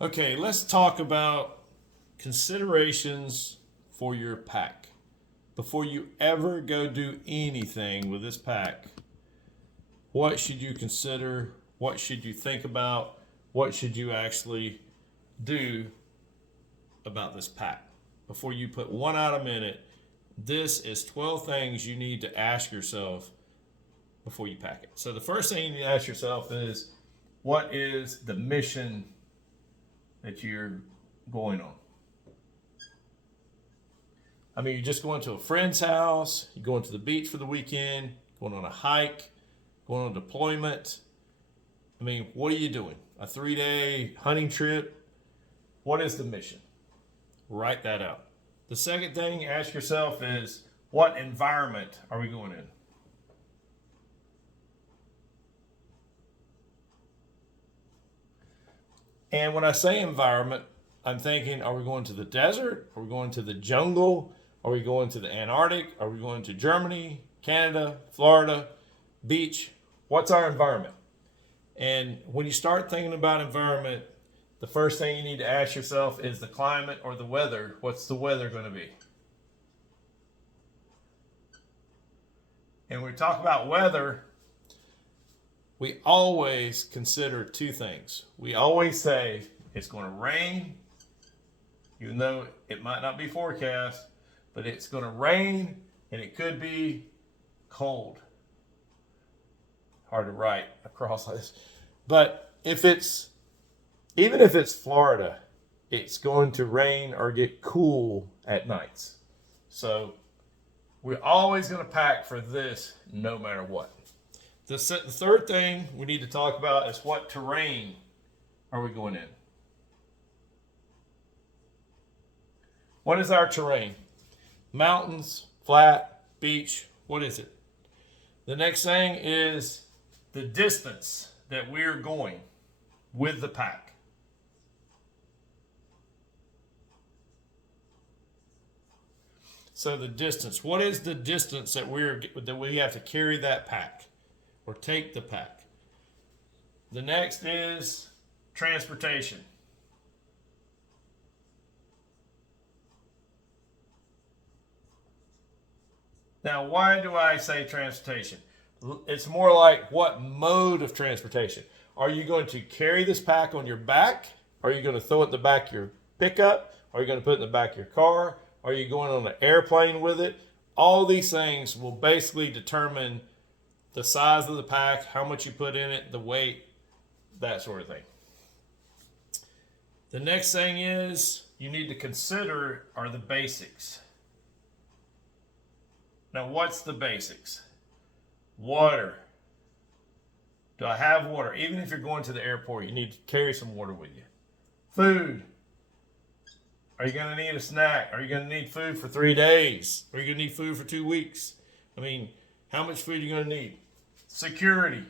Okay, let's talk about considerations for your pack. Before you ever go do anything with this pack, what should you consider? What should you think about? What should you actually do about this pack? Before you put one item in it, this is 12 things you need to ask yourself before you pack it. So the first thing you need to ask yourself is, what is the mission that you're going on? I mean, you're just going to a friend's house, you're going to the beach for the weekend, going on a hike, going on deployment. I mean, what are you doing? A 3-day hunting trip? What is the mission? Write that out. The second thing you ask yourself is, what environment are we going in? And when I say environment, I'm thinking, are we going to the desert? Are we going to the jungle? Are we going to the Antarctic? Are we going to Germany, Canada, Florida, beach? What's our environment? And when you start thinking about environment, the first thing you need to ask yourself is the climate or the weather. What's the weather going to be? And when we talk about weather, we always consider two things. We always say it's going to rain, even though it might not be forecast, but it's going to rain and it could be cold. Hard to write across like this. But even if it's Florida, it's going to rain or get cool at nights. So we're always going to pack for this no matter what. The third thing we need to talk about is, what terrain are we going in? What is our terrain? Mountains, flat, beach, what is it? The next thing is the distance that we're going with the pack. So the distance, what is the distance that we have to carry that pack or take the pack? The next is transportation. Now, why do I say transportation? It's more like, what mode of transportation? Are you going to carry this pack on your back? Are you going to throw it in the back of your pickup? Are you going to put it in the back of your car? Are you going on an airplane with it? All these things will basically determine the size of the pack, how much you put in it, the weight, that sort of thing. The next thing is, you need to consider are the basics. Now, what's the basics? Water. Do I have water? Even if you're going to the airport, you need to carry some water with you. Food. Are you going to need a snack? Are you going to need food for 3 days? Are you going to need food for 2 weeks? I mean, how much food are you going to need? Security.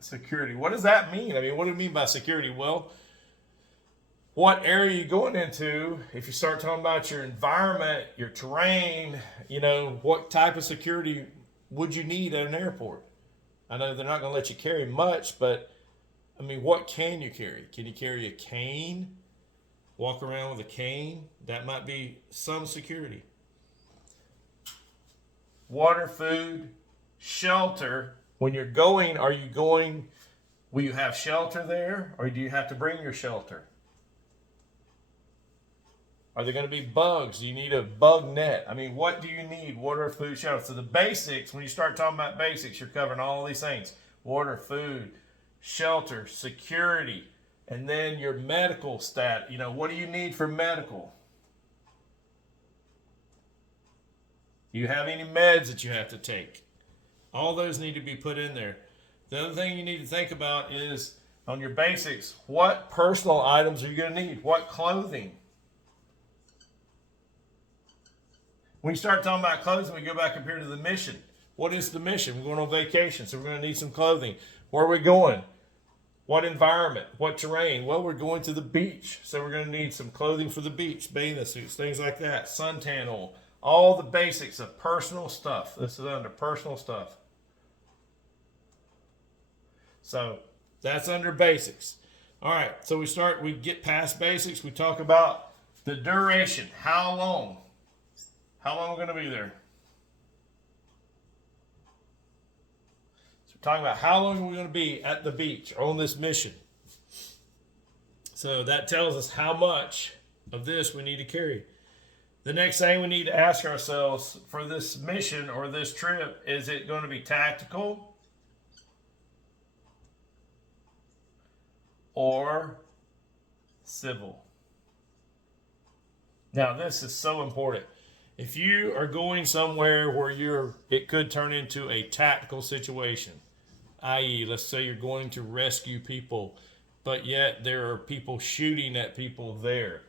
Security. What does that mean? I mean, what do you mean by security? Well, what area are you going into? If you start talking about your environment, your terrain, what type of security would you need at an airport? I know they're not going to let you carry much, but I mean, what can you carry? Can you carry a cane? Walk around with a cane? That might be some security. Water, food, shelter. When you're going, will you have shelter there, or do you have to bring your shelter? Are there going to be bugs? Do you need a bug net? I mean, what do you need? Water, food, shelter. So the basics, when you start talking about basics, you're covering all these things. Water, food, shelter, security, and then your medical stat. What do you need for medical? Do you have any meds that you have to take? All those need to be put in there. The other thing you need to think about is, on your basics, what personal items are you going to need? What clothing? When you start talking about clothing, we go back up here to the mission. What is the mission? We're going on vacation, so we're going to need some clothing. Where are we going? What environment? What terrain? Well, we're going to the beach, so we're going to need some clothing for the beach, bathing suits, things like that, suntan oil, all the basics of personal stuff. This is under personal stuff. So That's under basics. All right, so we get past basics. We talk about the duration. How long? How long are we going to be there? So we're talking about how long are we going to be at the beach on this mission. So that tells us how much of this we need to carry. The next thing we need to ask ourselves for this mission or this trip, is it going to be tactical or civil? Now, this is so important. If you are going somewhere where it could turn into a tactical situation, i.e., let's say you're going to rescue people, but yet there are people shooting at people there.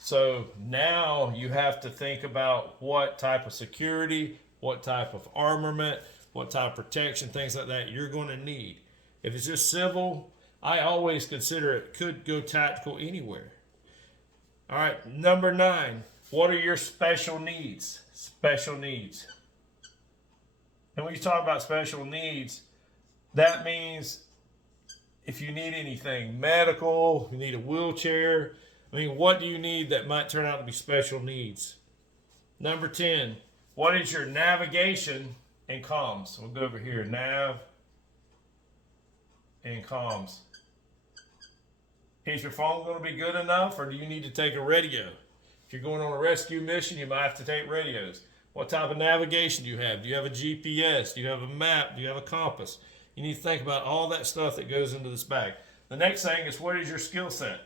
So now you have to think about what type of security, what type of armament, what type of protection, things like that you're going to need. If it's just civil, I always consider it could go tactical anywhere. All right, number 9. What are your special needs? Special needs. And when you talk about special needs, that means if you need anything medical, you need a wheelchair. I mean, what do you need that might turn out to be special needs? Number 10, what is your navigation and comms? We'll go over here, nav and comms. Is your phone going to be good enough, or do you need to take a radio? If you're going on a rescue mission, you might have to take radios. What type of navigation do you have? Do you have a GPS? Do you have a map? Do you have a compass? You need to think about all that stuff that goes into this bag. The next thing is, what is your skill set?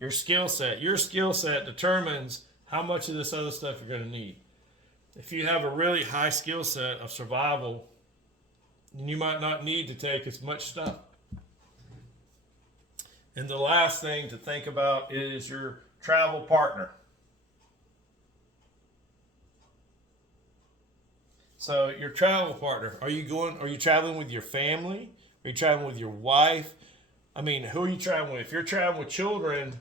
Your skill set. Your skill set determines how much of this other stuff you're going to need. If you have a really high skill set of survival, then you might not need to take as much stuff. And the last thing to think about is your travel partner. So your travel partner, are you traveling with your family? Are you traveling with your wife? I mean, who are you traveling with? If you're traveling with children,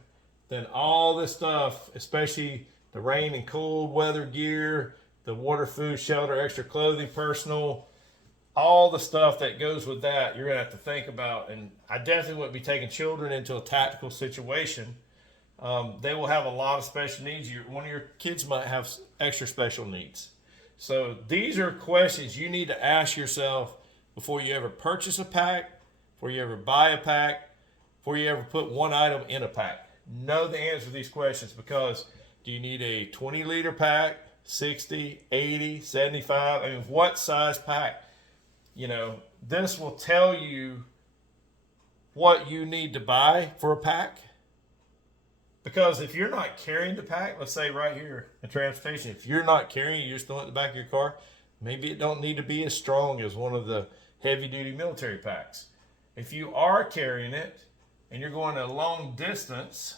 then all this stuff, especially the rain and cold weather gear, the water, food, shelter, extra clothing, personal, all the stuff that goes with that, you're going to have to think about. And I definitely wouldn't be taking children into a tactical situation. They will have a lot of special needs. One of your kids might have extra special needs. So these are questions you need to ask yourself before you ever purchase a pack, before you ever buy a pack, before you ever put one item in a pack. Know the answer to these questions, because do you need a 20-liter pack, 60, 80, 75? I mean, what size pack? You know, this will tell you what you need to buy for a pack. Because if you're not carrying the pack, let's say right here in transportation, if you're not carrying it, you're just throwing it in the back of your car, maybe it don't need to be as strong as one of the heavy-duty military packs. If you are carrying it and you're going a long distance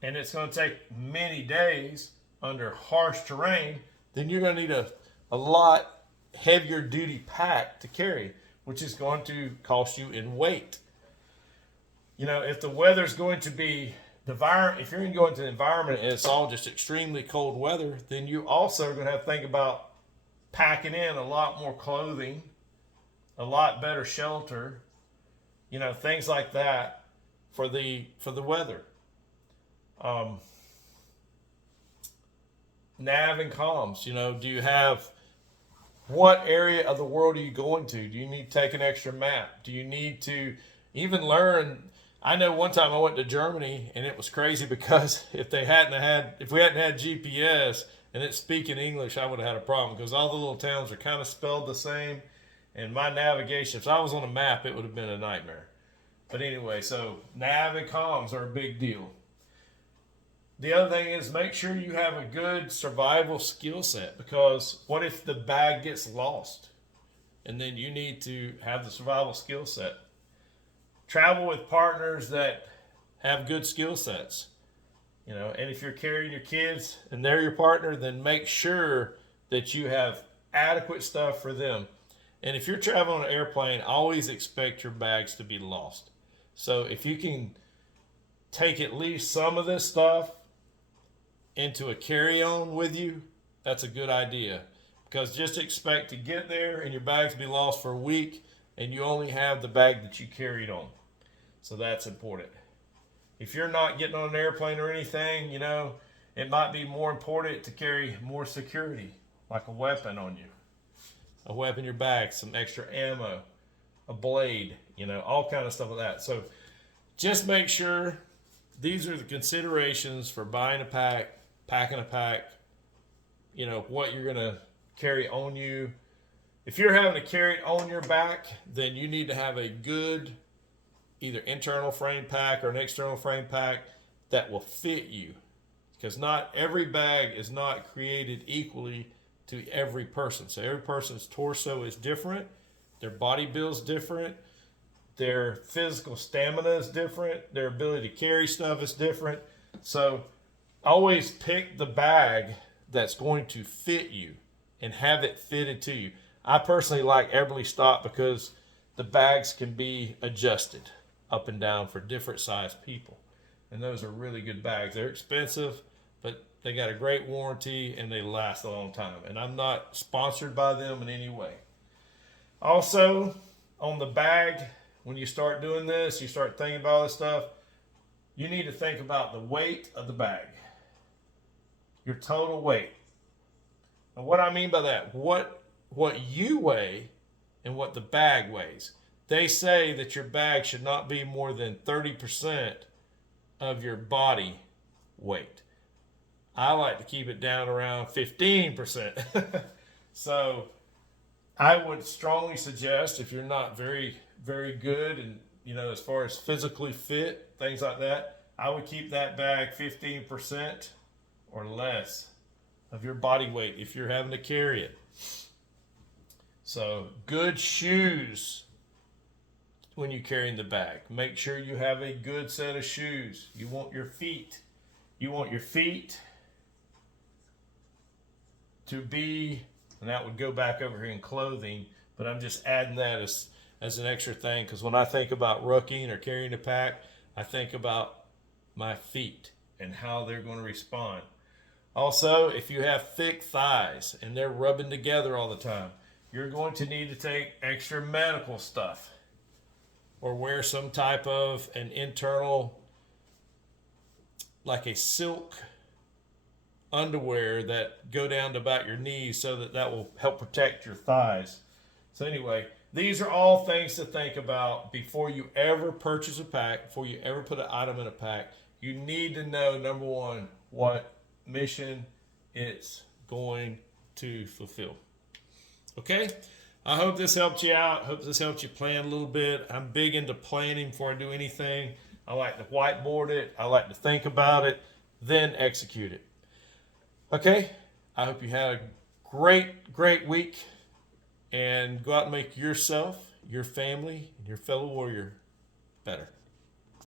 and it's going to take many days under harsh terrain, then you're going to need a lot heavier duty pack to carry, which is going to cost you in weight. You know, if the weather's going to be if you're going to go into the environment and it's all just extremely cold weather, then you also are going to have to think about packing in a lot more clothing, a lot better shelter, you know, things like that for the weather. Nav and comms, you know, do you have, what area of the world are you going to? Do you need to take an extra map? Do you need to even learn? I know one time I went to Germany and it was crazy, because if we hadn't had GPS and it's speaking English, I would have had a problem, because all the little towns are kind of spelled the same, and my navigation, if I was on a map, it would have been a nightmare. But anyway, so nav and comms are a big deal. The other thing is, make sure you have a good survival skill set, because what if the bag gets lost? And then you need to have the survival skill set. Travel with partners that have good skill sets. You know, and if you're carrying your kids and they're your partner, then make sure that you have adequate stuff for them. And if you're traveling on an airplane, always expect your bags to be lost. So if you can take at least some of this stuff into a carry-on with you, that's a good idea. because just expect to get there and your bags be lost for a week and you only have the bag that you carried on. So that's important. If you're not getting on an airplane or anything, you know, it might be more important to carry more security, like a weapon on you, a weapon in your bag, some extra ammo, a blade, you know, all kind of stuff like that. So just make sure these are the considerations for buying a pack, packing a pack, you know, what you're going to carry on you. If you're having to carry it on your back, then you need to have a good either internal frame pack or an external frame pack that will fit you, because not every bag is not created equally to every person. So every person's torso is different, their body build's different, their physical stamina is different, their ability to carry stuff is different. So always pick the bag that's going to fit you and have it fitted to you. I personally like Eberlestock because the bags can be adjusted up and down for different size people. And those are really good bags. They're expensive, but they got a great warranty and they last a long time. And I'm not sponsored by them in any way. Also, on the bag, when you start doing this, you start thinking about all this stuff, you need to think about the weight of the bag. Your total weight. And what I mean by that, what you weigh and what the bag weighs. They say that your bag should not be more than 30% of your body weight. I like to keep it down around 15%. So I would strongly suggest, if you're not very, very good and, you know, as far as physically fit, things like that, I would keep that bag 15% or less of your body weight if you're having to carry it. So good shoes when you're carrying the bag. Make sure you have a good set of shoes. You want your feet to be, and that would go back over here in clothing, but I'm just adding that as an extra thing, because when I think about rucking or carrying a pack, I think about my feet and how they're going to respond. Also, if you have thick thighs and they're rubbing together all the time, you're going to need to take extra medical stuff or wear some type of an internal, like a silk underwear that go down to about your knees, so that will help protect your thighs. So anyway, these are all things to think about before you ever purchase a pack, before you ever put an item in a pack. You need to know, number one, what mission it's going to fulfill. Okay? I hope this helped you out. I hope this helped you plan a little bit. I'm big into planning before I do anything. I like to whiteboard it. I like to think about it, then execute it. Okay? I hope you had a great, great week, and go out and make yourself, your family, and your fellow warrior better.